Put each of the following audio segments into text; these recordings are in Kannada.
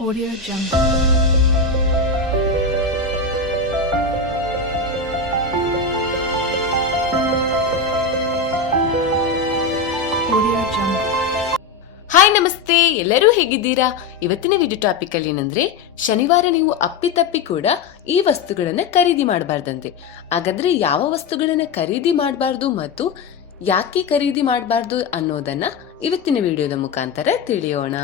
Audio Jungle. ಹಾಯ್ ನಮಸ್ತೆ. ಎಲ್ಲರೂ ಹೇಗಿದ್ದೀರಾ? ಇವತ್ತಿನ ವಿಡಿಯೋ ಟಾಪಿಕ್ ಅಲ್ಲಿ ಏನಂದ್ರೆ, ಶನಿವಾರ ನೀವು ಅಪ್ಪಿತಪ್ಪಿ ಕೂಡ ಈ ವಸ್ತುಗಳನ್ನ ಖರೀದಿ ಮಾಡಬಾರ್ದಂತೆ. ಹಾಗಾದ್ರೆ ಯಾವ ವಸ್ತುಗಳನ್ನ ಖರೀದಿ ಮಾಡಬಾರ್ದು ಮತ್ತು ಯಾಕೆ ಖರೀದಿ ಮಾಡಬಾರ್ದು ಅನ್ನೋದನ್ನ ಇವತ್ತಿನ ವಿಡಿಯೋದ ಮುಖಾಂತರ ತಿಳಿಯೋಣ.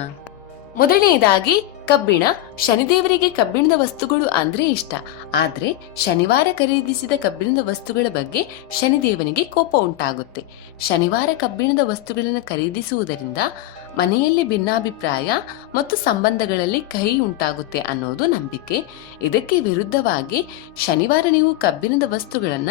ಮೊದಲನೆಯದಾಗಿ ಕಬ್ಬಿಣ. ಶನಿದೇವರಿಗೆ ಕಬ್ಬಿಣದ ವಸ್ತುಗಳು ಅಂದ್ರೆ ಇಷ್ಟ. ಆದ್ರೆ, ಶನಿವಾರ ಖರೀದಿಸಿದ ಕಬ್ಬಿಣದ ವಸ್ತುಗಳ ಬಗ್ಗೆ ಶನಿದೇವನಿಗೆ ಕೋಪ ಉಂಟಾಗುತ್ತೆ. ಶನಿವಾರ ಕಬ್ಬಿಣದ ವಸ್ತುಗಳನ್ನು ಖರೀದಿಸುವುದರಿಂದ ಮನೆಯಲ್ಲಿ ಭಿನ್ನಾಭಿಪ್ರಾಯ ಮತ್ತು ಸಂಬಂಧಗಳಲ್ಲಿ ಕಹಿ ಉಂಟಾಗುತ್ತೆ ಅನ್ನೋದು ನಂಬಿಕೆ. ಇದಕ್ಕೆ ವಿರುದ್ಧವಾಗಿ ಶನಿವಾರ ನೀವು ಕಬ್ಬಿಣದ ವಸ್ತುಗಳನ್ನ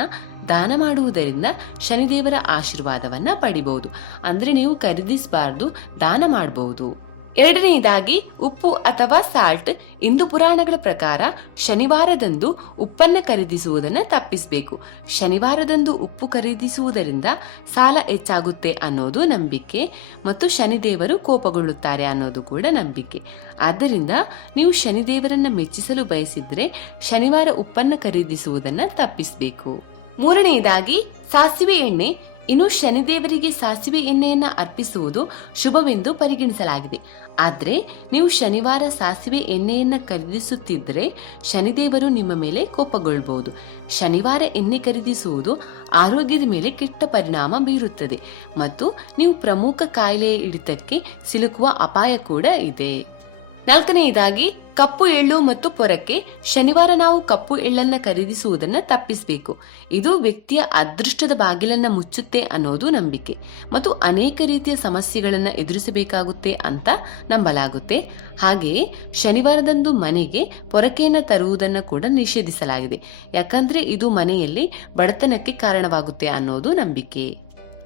ದಾನ ಮಾಡುವುದರಿಂದ ಶನಿದೇವರ ಆಶೀರ್ವಾದವನ್ನ ಪಡಿಬಹುದು ಅಂದ್ರೆ ನೀವು ಖರೀದಿಸಬಾರ್ದು, ದಾನ ಮಾಡಬಹುದು ಎರಡನೆಯದಾಗಿ ಉಪ್ಪು ಅಥವಾ ಸಾಲ್ಟ್ ಇಂದು ಪುರಾಣಗಳ ಪ್ರಕಾರ ಶನಿವಾರದಂದು ಉಪ್ಪನ್ನ ಖರೀದಿಸುವುದನ್ನು ತಪ್ಪಿಸಬೇಕು. ಶನಿವಾರದಂದು ಉಪ್ಪು ಖರೀದಿಸುವುದರಿಂದ ಸಾಲ ಹೆಚ್ಚಾಗುತ್ತೆ ಅನ್ನೋದು ನಂಬಿಕೆ ಮತ್ತು ಶನಿದೇವರು ಕೋಪಗೊಳ್ಳುತ್ತಾರೆ ಅನ್ನೋದು ಕೂಡ ನಂಬಿಕೆ. ಆದ್ದರಿಂದ ನೀವು ಶನಿದೇವರನ್ನ ಮೆಚ್ಚಿಸಲು ಬಯಸಿದ್ರೆ ಶನಿವಾರ ಉಪ್ಪನ್ನ ಖರೀದಿಸುವುದನ್ನು ತಪ್ಪಿಸಬೇಕು. ಮೂರನೆಯದಾಗಿ ಸಾಸಿವೆ ಎಣ್ಣೆ. ಇನ್ನು ಶನಿದೇವರಿಗೆ ಸಾಸಿವೆ ಎಣ್ಣೆಯನ್ನ ಅರ್ಪಿಸುವುದು ಶುಭವೆಂದು ಪರಿಗಣಿಸಲಾಗಿದೆ. ಆದರೆ ನೀವು ಶನಿವಾರ ಸಾಸಿವೆ ಎಣ್ಣೆಯನ್ನ ಖರೀದಿಸುತ್ತಿದ್ದರೆ ಶನಿದೇವರು ನಿಮ್ಮ ಮೇಲೆ ಕೋಪಗೊಳ್ಳಬಹುದು ಶನಿವಾರ ಎಣ್ಣೆ ಖರೀದಿಸುವುದು ಆರೋಗ್ಯದ ಮೇಲೆ ಕೆಟ್ಟ ಪರಿಣಾಮ ಬೀರುತ್ತದೆ. ಮತ್ತು ನೀವು ಪ್ರಮುಖ ಕಾಯಿಲೆಯ ಹಿಡಿತಕ್ಕೆ ಸಿಲುಕುವ ಅಪಾಯ ಕೂಡ ಇದೆ. ನಾಲ್ಕನೆಯದಾಗಿ, ಕಪ್ಪು ಎಳ್ಳು ಮತ್ತು ಪೊರಕೆ, ಶನಿವಾರ ನಾವು ಕಪ್ಪು ಎಳ್ಳನ್ನ ಖರೀದಿಸುವುದನ್ನು ತಪ್ಪಿಸಬೇಕು. ಇದು ವ್ಯಕ್ತಿಯ ಅದೃಷ್ಟದ ಬಾಗಿಲನ್ನ ಮುಚ್ಚುತ್ತೆ ಅನ್ನೋದು ನಂಬಿಕೆ. ಮತ್ತು ಅನೇಕ ರೀತಿಯ ಸಮಸ್ಯೆಗಳನ್ನ ಎದುರಿಸಬೇಕಾಗುತ್ತೆ ಅಂತ ನಂಬಲಾಗುತ್ತೆ. ಹಾಗೆಯೇ, ಶನಿವಾರದಂದು ಮನೆಗೆ ಪೊರಕೆಯನ್ನು ತರುವುದನ್ನ ಕೂಡ ನಿಷೇಧಿಸಲಾಗಿದೆ. ಯಾಕಂದ್ರೆ ಇದು ಮನೆಯಲ್ಲಿ ಬಡತನಕ್ಕೆ ಕಾರಣವಾಗುತ್ತೆ ಅನ್ನೋದು ನಂಬಿಕೆ.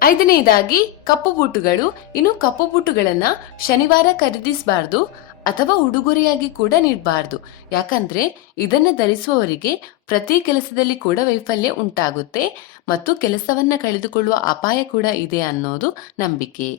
ಐದನೆಯದಾಗಿ, ಕಪ್ಪು ಬೂಟುಗಳು. ಇನ್ನು ಕಪ್ಪು ಬೂಟುಗಳನ್ನ ಶನಿವಾರ ಖರೀದಿಸಬಾರ್ದು. ಅಥವಾ ಉಡುಗೊರೆಯಾಗಿ ಕೂಡ ನೀಡಬಾರದು ಯಾಕಂದ್ರೆ ಇದನ್ನ ಧರಿಸುವವರಿಗೆ ಪ್ರತಿ ಕೆಲಸದಲ್ಲಿ ಕೂಡ ವೈಫಲ್ಯ ಉಂಟಾಗುತ್ತೆ ಮತ್ತು ಕೆಲಸವನ್ನ ಕಳೆದುಕೊಳ್ಳುವ ಅಪಾಯ ಕೂಡ ಇದೆ ಅನ್ನೋದು ನಂಬಿಕೆ.